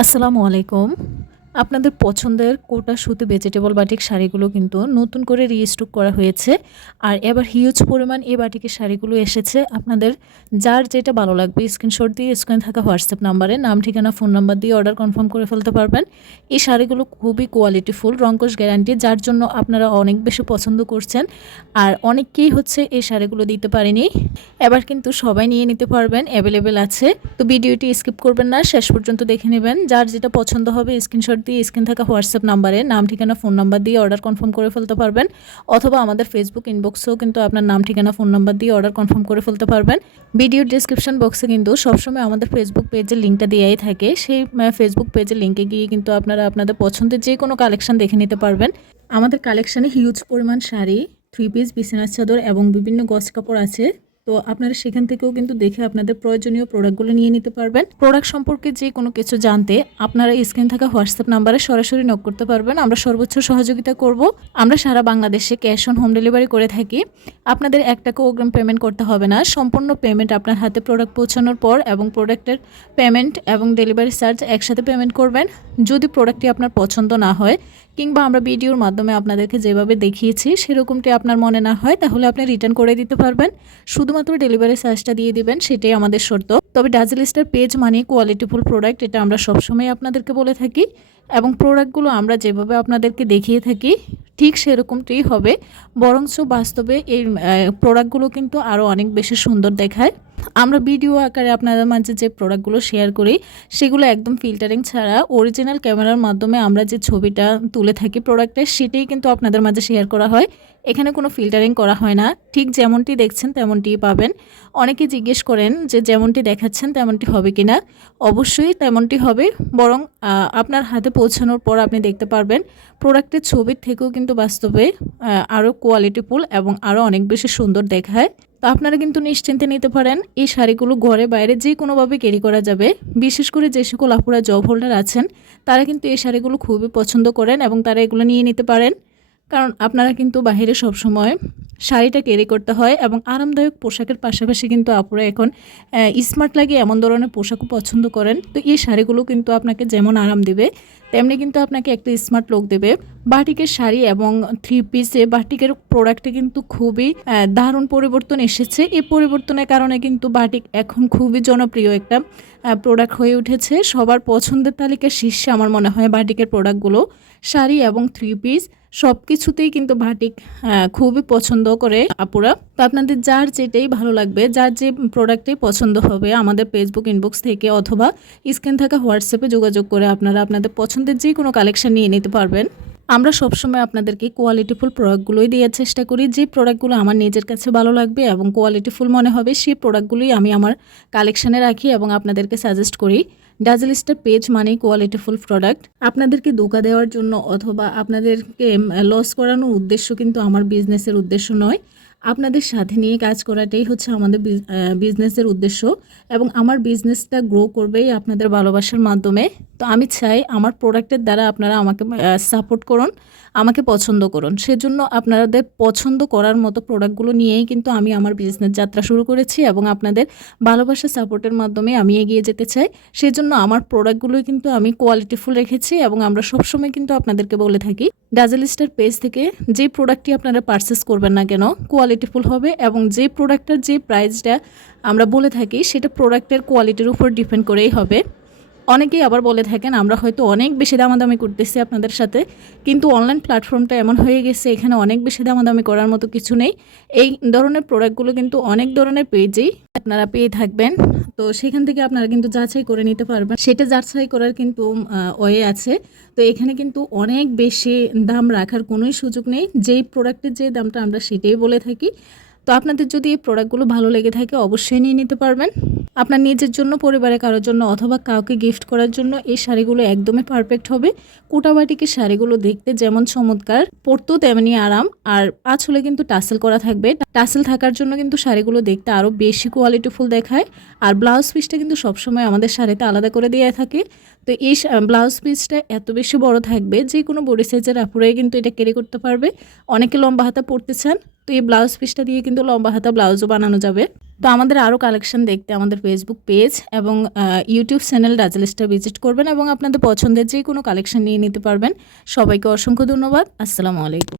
আসসালামু আলাইকুম। আপনাদের পছন্দের কোটা সুতি ভেজিটেবল বাটিক শাড়িগুলো কিন্তু নতুন করে রিস্টক করা হয়েছে। আর এবার হিউজ পরিমাণ এই বাটিকের শাড়িগুলো এসেছে। আপনাদের যার যেটা ভালো লাগবে স্ক্রিনশট দিয়ে স্ক্রিনে থাকা হোয়াটসঅ্যাপ নাম্বারে, নাম, ঠিকানা ফোন নাম্বার দিয়ে অর্ডার কনফার্ম করে ফেলতে পারবেন। এই শাড়িগুলো খুবই কোয়ালিটিফুল রঙ্কশ গ্যারান্টি যার জন্য আপনারা অনেক বেশি পছন্দ করছেন। আর অনেককেই হচ্ছে এই শাড়িগুলো দিতে পারেনি। এবার কিন্তু সবাই নিয়ে নিতে পারবেন অ্যাভেলেবেল আছে। তো ভিডিওটি স্কিপ করবেন না, শেষ পর্যন্ত দেখে নেবেন। যার যেটা পছন্দ হবে স্ক্রিনশট দিয়ে স্ক্রিন থাকা হোয়াটসঅ্যাপ নাম্বারে নাম, ঠিকানা, ফোন নাম্বার দিয়ে অর্ডার কনফার্ম করে ফেলতে পারবেন। অথবা আমাদের ফেসবুক ইনবক্সেও কিন্তু আপনার নাম, ঠিকানা, ফোন নাম্বার দিয়ে অর্ডার কনফার্ম করে ফেলতে পারবেন। ভিডিও ডিসক্রিপশন বক্সে কিন্তু সবসময় আমাদের ফেসবুক পেজের লিঙ্কটা দেওয়াই থাকে। সেই ফেসবুক পেজের লিঙ্কে গিয়ে কিন্তু আপনারা আপনাদের পছন্দের যে কোনো কালেকশন দেখে নিতে পারবেন। আমাদের কালেকশানে হিউজ পরিমাণ শাড়ি থ্রি পিস বিছানার চাদর এবং বিভিন্ন গছ কাপড় আছে। তো আপনারা সেখান থেকেও কিন্তু দেখে আপনাদের প্রয়োজনীয় প্রোডাক্টগুলো নিয়ে নিতে পারবেন। প্রোডাক্ট সম্পর্কে যে কোনো কিছু জানতে আপনারা স্ক্রিন থাকা হোয়াটসঅ্যাপ নাম্বারে সরাসরি নক করতে পারবেন। আমরা সর্বোচ্চ সহযোগিতা করব। আমরা সারা বাংলাদেশে ক্যাশ অন হোম ডেলিভারি করে থাকি। আপনাদের এক টাকা অগ্রিম পেমেন্ট করতে হবে না। সম্পূর্ণ পেমেন্ট আপনার হাতে প্রোডাক্ট পৌঁছানোর পর এবং প্রোডাক্টের পেমেন্ট এবং ডেলিভারি চার্জ একসাথে পেমেন্ট করবেন। যদি প্রোডাক্টটি আপনার পছন্দ না হয় কিংবা আমরা ভিডিওর মাধ্যমে আপনাদেরকে যেভাবে দেখিয়েছি সেরকমটি আপনার মনে না হয় তাহলে আপনি রিটার্ন করে দিতে পারবেন। শুধুমাত্র ডেলিভারি চার্জটা দিয়ে দিবেন, সেটাই আমাদের শর্ত। তবে ডাজিলিস্টার পেজ মানে কোয়ালিটিফুল প্রোডাক্ট এটা আমরা সবসময় আপনাদেরকে বলে থাকি। প্রোডাক্টগুলো আমরা যেভাবে আপনাদেরকে দেখিয়ে থাকি, ঠিক সেরকমটাই হবে। বরঞ্চ বাস্তবে এই প্রোডাক্টগুলো কিন্তু আরও অনেক বেশি সুন্দর দেখায়। আমরা ভিডিও আকারে আপনাদের মাঝে যে প্রোডাক্টগুলো শেয়ার করি, সেগুলো একদম ফিল্টারিং ছাড়া অরিজিনাল ক্যামেরার মাধ্যমে আমরা যে ছবিটা তুলে থাকি প্রোডাক্টের সেটাই কিন্তু আপনাদের মাঝে শেয়ার করা হয়। এখানে কোনো ফিল্টারিং করা হয় না। ঠিক যেমনটি দেখছেন, তেমনটিই পাবেন। অনেকে জিজ্ঞেস করেন যে যেমনটি দেখাচ্ছেন, তেমনটি হবে কি না অবশ্যই তেমনটি হবে, বরং আপনার হাতে পৌঁছানোর পর আপনি দেখতে পারবেন প্রোডাক্টের ছবির থেকেও কিন্তু বাস্তবে আরও কোয়ালিটিফুল এবং আরও অনেক বেশি সুন্দর দেখায়। তো আপনারা কিন্তু নিশ্চিন্তে নিতে পারেন, এই শাড়িগুলো ঘরে বাইরে যে কোনোভাবে ক্যারি করা যাবে। বিশেষ করে যে সকল আপুরা জব হোল্ডার আছেন, তারা কিন্তু এই শাড়িগুলো খুবই পছন্দ করেন এবং তারা এগুলো নিয়ে নিতে পারেন। কারণ আপনারা কিন্তু বাহিরে সবসময় শাড়িটা ক্যারি করতে হয় এবং আরামদায়ক পোশাকের পাশাপাশি কিন্তু আপুরা এখন স্মার্ট লাগে এমন ধরনের পোশাকও পছন্দ করেন। তো এই শাড়িগুলো কিন্তু আপনাকে যেমন আরাম দেবে, তেমনি কিন্তু আপনাকে একটা স্মার্ট লুক দেবে। বাটিকের শাড়ি এবং থ্রি পিসে বাটিকের প্রোডাক্টে কিন্তু খুবই দারুণ পরিবর্তন এসেছে। এই পরিবর্তনের কারণে কিন্তু বাটিক এখন খুবই জনপ্রিয় একটা প্রোডাক্ট হয়ে উঠেছে। সবার পছন্দের তালিকার শীর্ষে আমার মনে হয় বাটিকের প্রোডাক্টগুলো শাড়ি এবং থ্রি পিস সব কিছুতেই কিন্তু ভাটিক খুবই পছন্দ করে আপুরা। তো আপনাদের যার যেটাই ভালো লাগবে, যার যে প্রোডাক্টই পছন্দ হবে, আমাদের ফেসবুক ইনবক্স থেকে অথবা স্ক্রিন থাকা হোয়াটসঅ্যাপে যোগাযোগ করে আপনারা আপনাদের পছন্দের যে কোনো কালেকশন নিয়ে নিতে পারবেন। আমরা সবসময় আপনাদেরকে কোয়ালিটিফুল প্রোডাক্টগুলোই দেওয়ার চেষ্টা করি। যে প্রোডাক্টগুলো আমার নিজের কাছে ভালো লাগবে এবং কোয়ালিটিফুল মনে হবে, সেই প্রোডাক্টগুলোই আমি আমার কালেকশানে রাখি এবং আপনাদেরকে সাজেস্ট করি। ডাজেলিস্টার পেজ মানে কোয়ালিটিফুল প্রোডাক্ট আপনাদেরকে ধোকা দেওয়ার জন্য অথবা আপনাদেরকে লস করানোর উদ্দেশ্য কিন্তু আমার বিজনেসের উদ্দেশ্য নয়। আপনাদের সাথে নিয়ে কাজ করাটাই হচ্ছে আমাদের বিজনেসের উদ্দেশ্য এবং আমার বিজনেসটা গ্রো করবেই আপনাদের ভালোবাসার মাধ্যমে। তো আমি চাই আমার প্রোডাক্টের দ্বারা আপনারা আমাকে সাপোর্ট করুন, আমাকে পছন্দ করুন। সেজন্য আপনাদের পছন্দ করার মতো প্রোডাক্টগুলো নিয়েই কিন্তু আমি আমার বিজনেস যাত্রা শুরু করেছি এবং আপনাদের ভালোবাসা সাপোর্টের মাধ্যমে আমি এগিয়ে যেতে চাই। সেজন্য আমার প্রোডাক্টগুলোই কিন্তু আমি কোয়ালিটিফুল রেখেছি এবং আমরা সবসময় কিন্তু আপনাদেরকে বলে থাকি ডাজেলিস্টার পেজ থেকে যে প্রোডাক্টটি আপনারা পারচেস করবেন না কেন কোয়ালিটিফুল হবে এবং যে প্রোডাক্টটার যে প্রাইসটা আমরা বলে থাকি, সেটা প্রোডাক্টের কোয়ালিটির উপর ডিপেন্ড করেই হবে। অনেকেই আবার বলে থাকেন, আমরা হয়তো অনেক বেশি দামাদামি করতেছি আপনাদের সাথে, কিন্তু অনলাইন প্ল্যাটফর্মটা এমন হয়ে গেছে, এখানে অনেক বেশি দামাদামি করার মতো কিছু নেই। এই ধরনের প্রোডাক্টগুলো কিন্তু অনেক ধরনের পেজেই আপনারা পেয়ে থাকবেন। তো সেখান থেকে আপনারা কিন্তু যাচাই করে নিতে পারবেন। সেটা যাচাই করার কিন্তু ওয়ে আছে। তো এখানে কিন্তু অনেক বেশি দাম রাখার কোনোই সুযোগ নেই। যেই প্রোডাক্টের যে দামটা আমরা সেটাই বলে থাকি। তো আপনাদের যদি এই প্রোডাক্টগুলো ভালো লেগে থাকে অবশ্যই নিয়ে নিতে পারবেন। আপনার নিজের জন্য পরিবারে কারোর জন্য অথবা কাউকে গিফট করার জন্য এই শাড়িগুলো একদমই পারফেক্ট হবে। কোটাবাটিকে শাড়িগুলো দেখতে যেমন চমৎকার, পরতেও তেমনি আরাম। আর আঁচলে কিন্তু টাসেল করা থাকবে। টাসেল থাকার জন্য কিন্তু শাড়িগুলো দেখতে আরও বেশি কোয়ালিটিফুল দেখায়। আর ব্লাউজ পিসটা কিন্তু সবসময় আমাদের শাড়িতে আলাদা করে দেওয়া থাকে। তো এই ব্লাউজ পিসটা এত বেশি বড় থাকবে যে কোনো বডি সাইজের আপুরাই কিন্তু এটা ক্যারি করতে পারবে। অনেকে লম্বা হাতা পরতে চান তো এই ব্লাউজ পিসটা দিয়ে কিন্তু লম্বা হাতা ব্লাউজও বানানো যাবে। তো আমাদের আরও কালেকশন দেখতে আমাদের ফেসবুক পেজ এবং ইউটিউব চ্যানেল রাজলিস্টটা ভিজিট করবেন এবং আপনাদের পছন্দের যে কোনো কালেকশন নিয়ে নিতে পারবেন। সবাইকে অসংখ্য ধন্যবাদ। আসসালামু আলাইকুম।